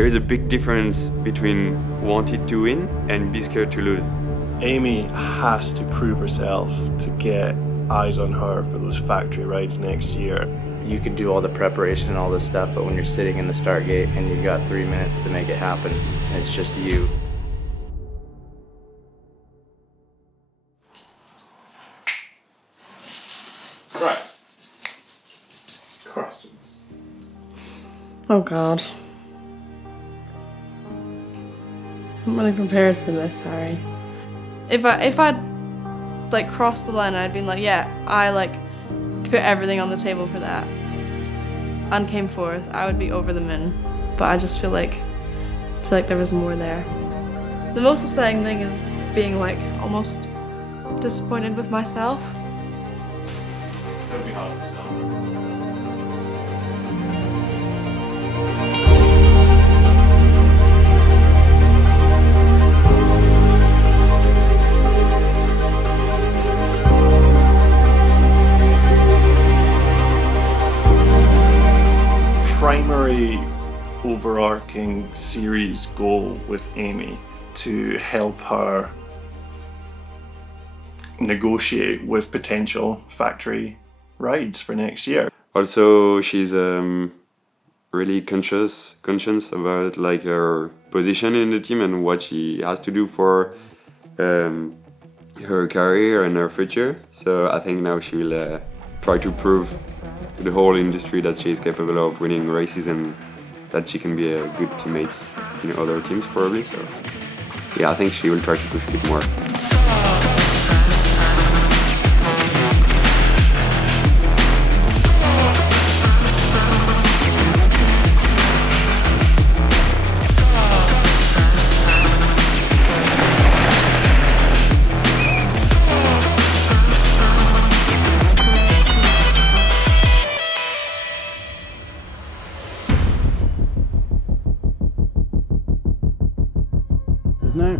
there is a big difference between wanting to win and be scared to lose. Aimi has to prove herself to get eyes on her for those factory rides next year. You can do all the preparation and all this stuff, but when you're sitting in the start gate and you've got 3 minutes to make it happen, and it's just you. Right. Questions? Oh God. I'm really prepared for this, Harry. If I'd like crossed the line, I'd been like, yeah, I like put everything on the table for that and came forth, I would be over the moon. But I just feel like there was more there. The most upsetting thing is being like almost disappointed with myself. Don't be hard on yourself. Primary overarching series goal with Aimi to help her negotiate with potential factory rides for next year. Also, she's really conscious about like her position in the team and what she has to do for her career and her future. So I think now she will try to prove to the whole industry that she is capable of winning races and that she can be a good teammate in other teams probably. So yeah, I think she will try to push a bit more. No.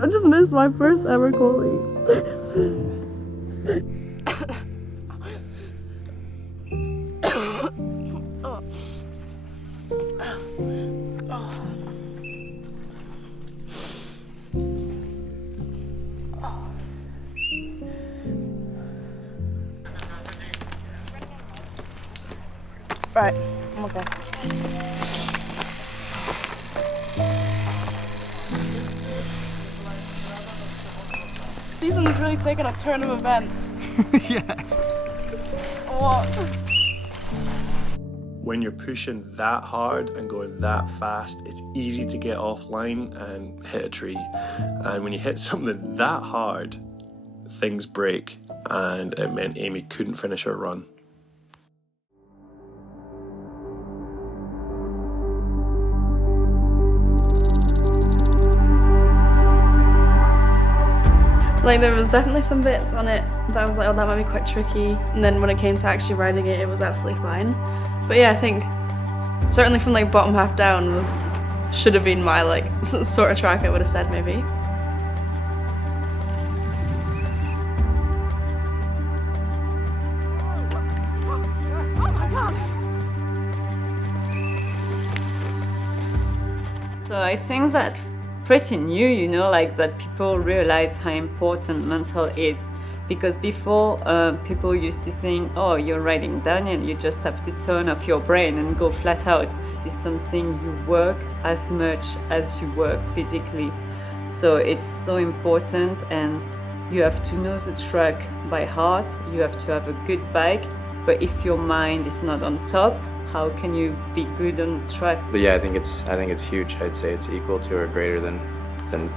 I just missed my first ever goalie. Right, I'm okay. Season's really taken a turn of events. Yeah. What? When you're pushing that hard and going that fast, it's easy to get offline and hit a tree. And when you hit something that hard, things break, and it meant Aimi couldn't finish her run. Like there was definitely some bits on it that I was like, oh, that might be quite tricky. And then when it came to actually riding it, it was absolutely fine. But yeah, I think certainly from like bottom half down should have been my like sort of track, I would have said maybe. So I think that's pretty new, you know, like that people realize how important mental is. Because before, people used to think, oh, you're riding downhill, you just have to turn off your brain and go flat out. This is something you work as much as you work physically. So it's so important, and you have to know the track by heart, you have to have a good bike, but if your mind is not on top, how can you be good on track? But yeah, I think it's huge. I'd say it's equal to or greater than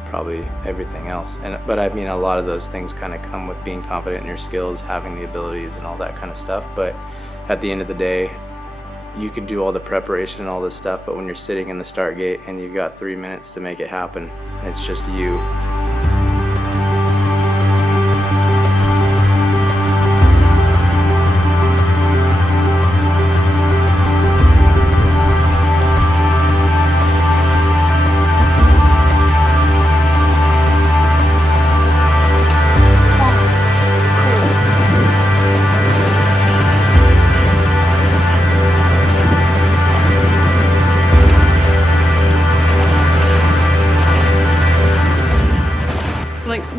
probably everything else. But I mean, a lot of those things kind of come with being confident in your skills, having the abilities and all that kind of stuff. But at the end of the day, you can do all the preparation and all this stuff, but when you're sitting in the start gate and you've got 3 minutes to make it happen, and it's just you.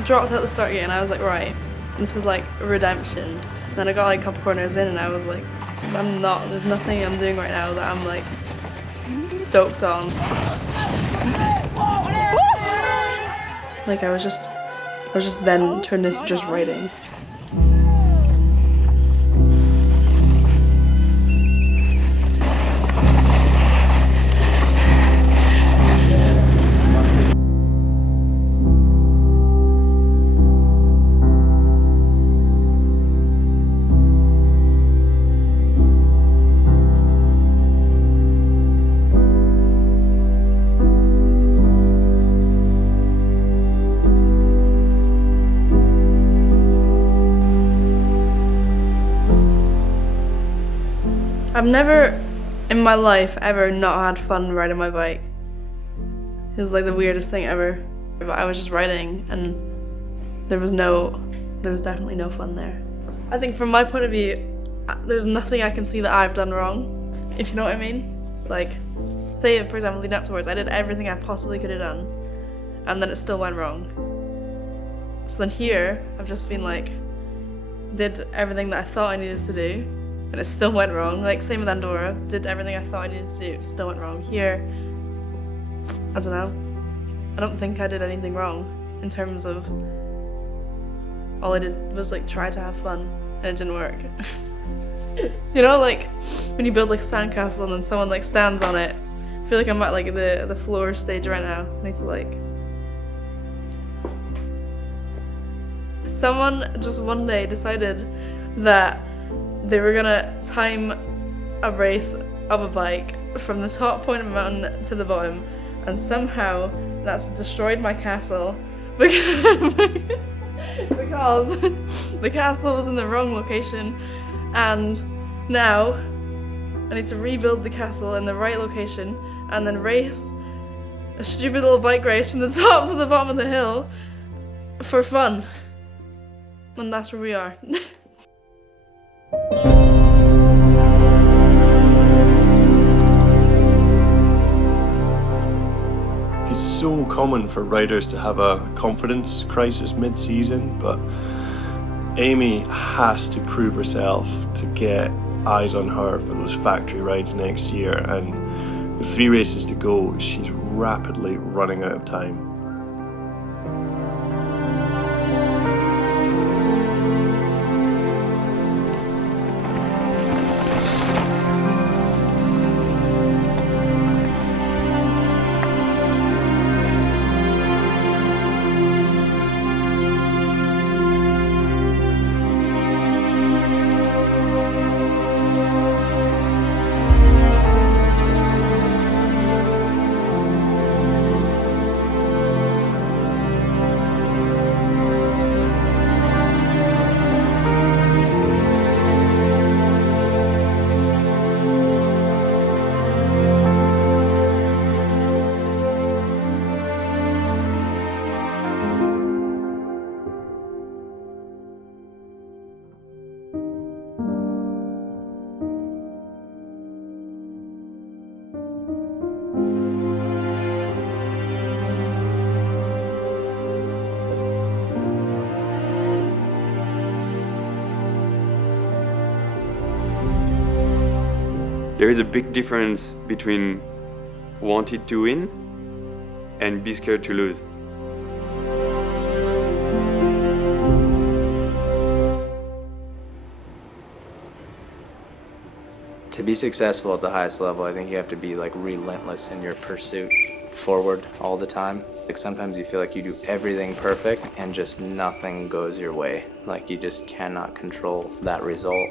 Dropped out the start gate and I was like, right, this is like redemption. And then I got like a couple corners in and I was like, there's nothing I'm doing right now that I'm like stoked on. Like I was just then turned into just writing. I've never in my life ever not had fun riding my bike. It was like the weirdest thing ever. I was just riding and there was definitely no fun there. I think from my point of view, there's nothing I can see that I've done wrong, if you know what I mean. Like, say for example, leading up towards, I did everything I possibly could have done and then it still went wrong. So then here, I've just been like, did everything that I thought I needed to do, and it still went wrong. Like, same with Andorra, did everything I thought I needed to do, still went wrong. Here, I don't know. I don't think I did anything wrong in terms of all I did was like try to have fun, and it didn't work. You know, like when you build like a sandcastle and then someone like stands on it. I feel like I'm at like the floor stage right now. I need to like. Someone just one day decided that they were gonna time a race of a bike from the top point of a mountain to the bottom, and somehow that's destroyed my castle because the castle was in the wrong location, and now I need to rebuild the castle in the right location and then race a stupid little bike race from the top to the bottom of the hill for fun. And that's where we are. It's so common for riders to have a confidence crisis mid-season, but Aimi has to prove herself to get eyes on her for those factory rides next year, and with 3 races to go, she's rapidly running out of time. There is a big difference between wanting to win and be scared to lose. To be successful at the highest level, I think you have to be like relentless in your pursuit forward all the time. Like sometimes you feel like you do everything perfect and just nothing goes your way. Like you just cannot control that result.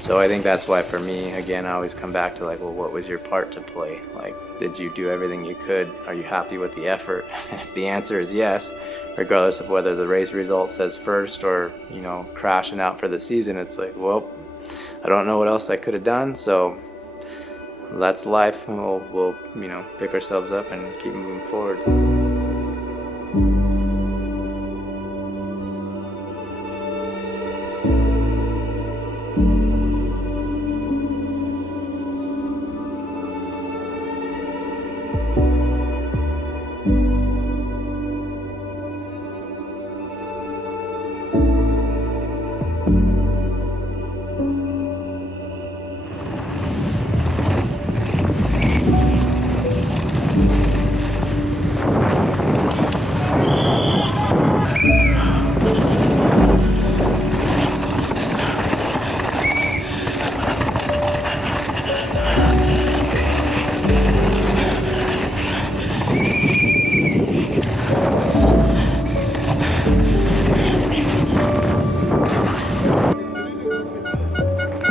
So I think that's why for me, again, I always come back to like, well, what was your part to play? Like, did you do everything you could? Are you happy with the effort? And if the answer is yes, regardless of whether the race result says first or, you know, crashing out for the season, it's like, well, I don't know what else I could have done, so that's life, and we'll you know, pick ourselves up and keep moving forward.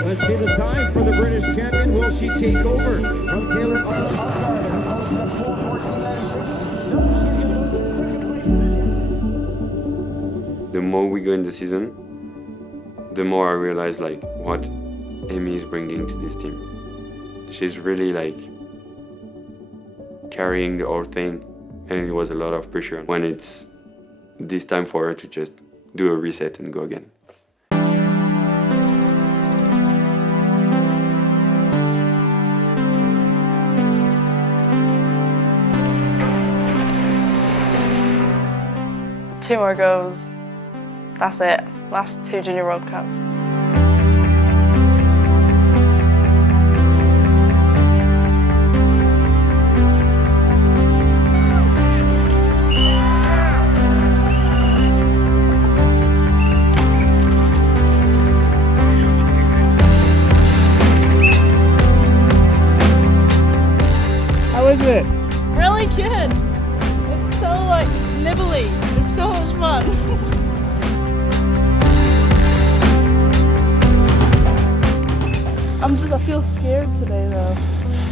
Let's see the time for the British champion. Will she take over from Taylor? The more we go in the season, the more I realize like what Aimi is bringing to this team. She's really like carrying the whole thing, and it was a lot of pressure when it's this time for her to just do a reset and go again. Two more goes. That's it. Last two Junior World Cups. How is it? Really good. It's so like nibbly. It's so much fun. I feel scared today though.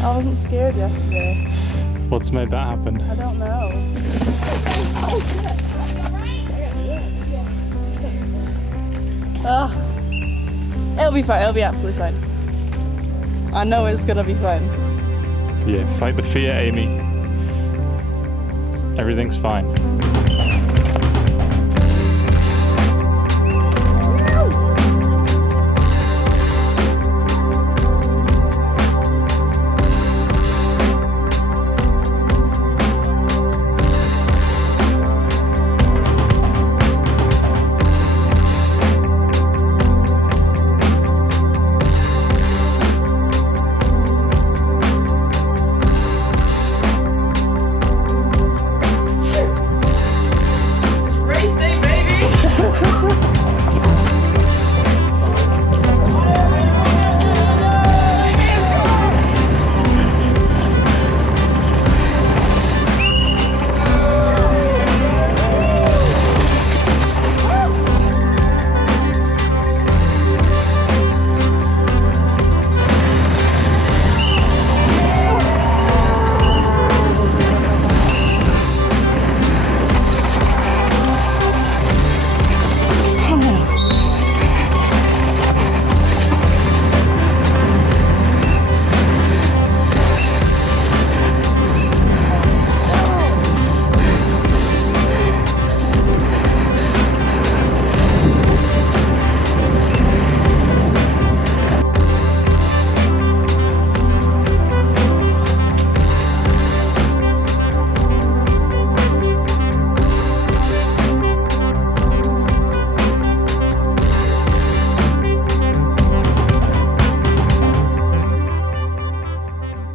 I wasn't scared yesterday. What's made that happen? I don't know. It'll be fine. It'll be absolutely fine. I know it's gonna be fine. Yeah, fight the fear, Aimi. Everything's fine.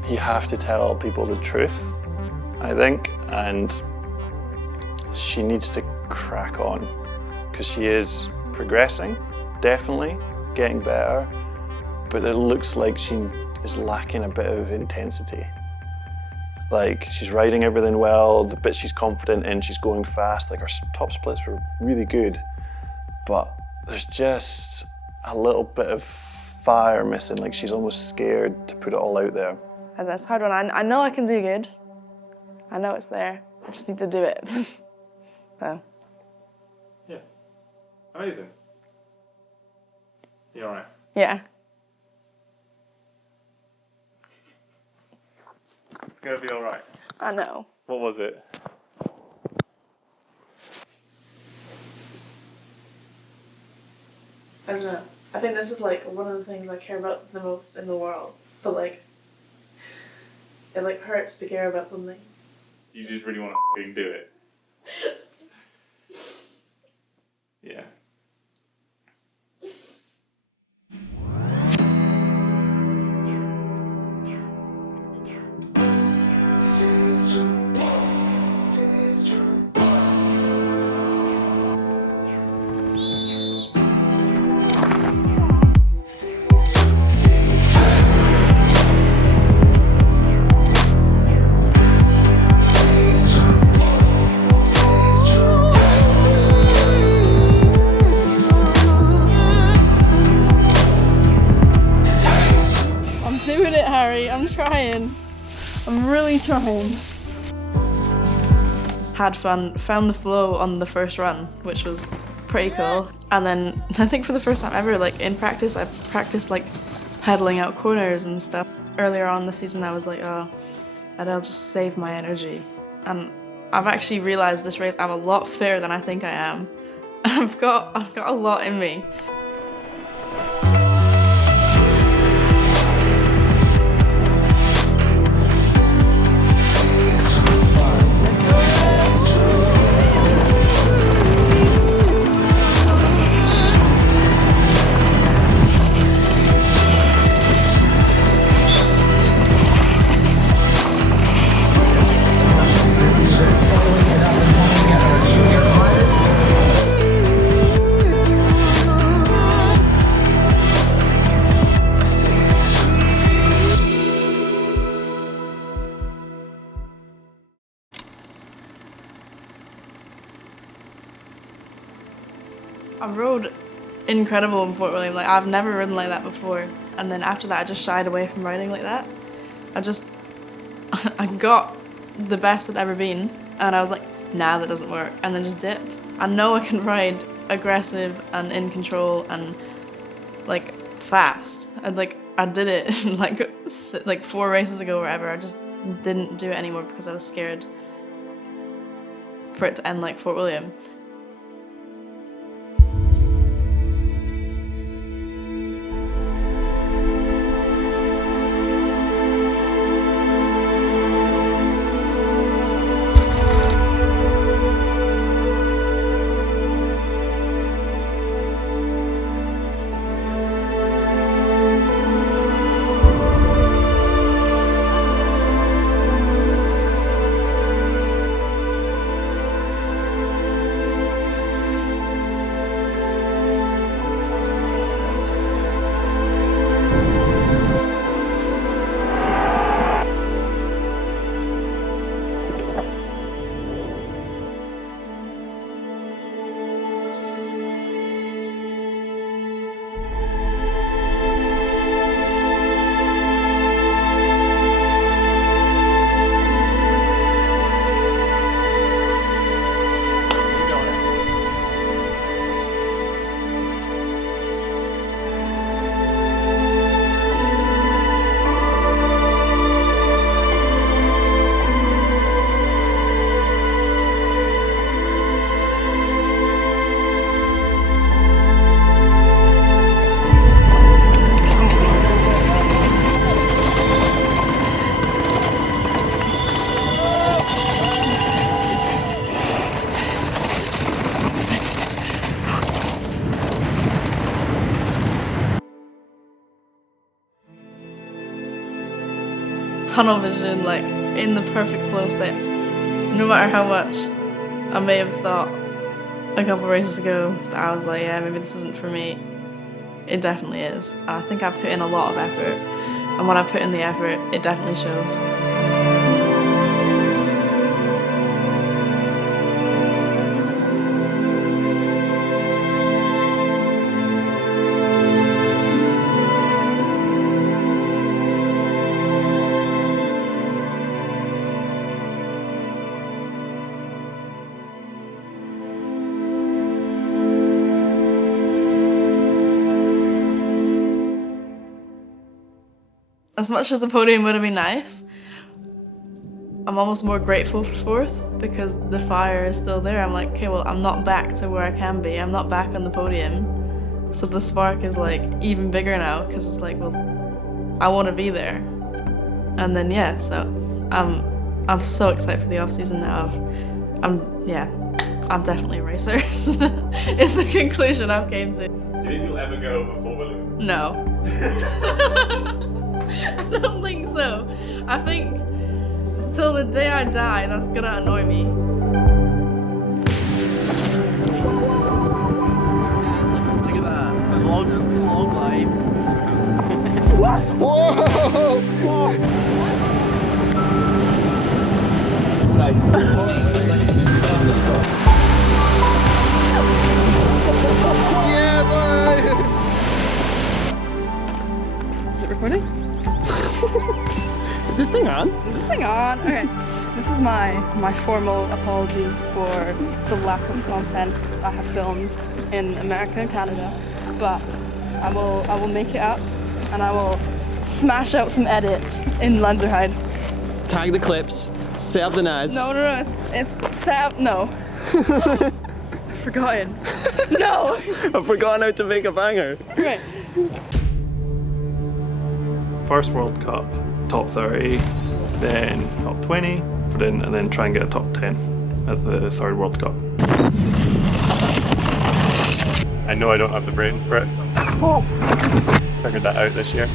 You have to tell people the truth, I think, and she needs to crack on because she is progressing, definitely getting better, but it looks like she is lacking a bit of intensity. Like, she's riding everything well, the bits she's confident in, she's going fast, like her top splits were really good, but there's just a little bit of fire missing, like she's almost scared to put it all out there. That's a hard one. I know I can do good. I know it's there. I just need to do it. So. Yeah. Amazing. You alright? Yeah. It's gonna be alright. I know. What was it? I don't know. I think this is like one of the things I care about the most in the world. But like, it like hurts to care about something. You just really want to f***ing do it. Yeah. I'm trying. I'm really trying. Had fun, found the flow on the first run, which was pretty cool. And then I think for the first time ever, like in practice, I practiced like pedaling out corners and stuff. Earlier on in the season, I was like, oh, I'll just save my energy. And I've actually realized this race, I'm a lot fitter than I think I am. I've got a lot in me. I rode incredible in Fort William. Like, I've never ridden like that before. And then after that, I just shied away from riding like that. I got the best I'd ever been, and I was like, nah, that doesn't work, and then just dipped. I know I can ride aggressive and in control and like fast. I did it like 4 races ago or whatever. I just didn't do it anymore because I was scared for it to end like Fort William. Tunnel vision, like in the perfect flow state. No matter how much I may have thought a couple races ago that I was like, yeah, maybe this isn't for me, it definitely is. I think I put in a lot of effort, And when I put in the effort, it definitely shows. As much as the podium would have been nice, I'm almost more grateful for fourth because the fire is still there. I'm like, okay, well, I'm not back to where I can be. I'm not back on the podium. So the spark is like even bigger now because it's like, well, I want to be there. And then yeah, so I'm so excited for the off season now. I'm definitely a racer. It's the conclusion I've came to. Do you think you'll ever go over 4 balloon? No. I don't think so. I think till the day I die, that's gonna annoy me. Look at that. Log life. Whoa! Yeah, boy! Is it recording? Is this thing on? Is this thing on? Okay. This is my formal apology for the lack of content I have filmed in America and Canada, but I will make it up and I will smash out some edits in Lenzerheide. Tag the clips. Save the NAS. No, it's save. No. I've forgotten. No. I've forgotten how to make a banger. Right. First World Cup, top 30, then top 20, and then try and get a top 10 at the third World Cup. I know I don't have the brain for it. Figured that out this year.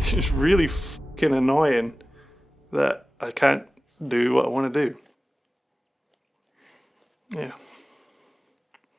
It's really fucking annoying that I can't do what I want to do. Yeah.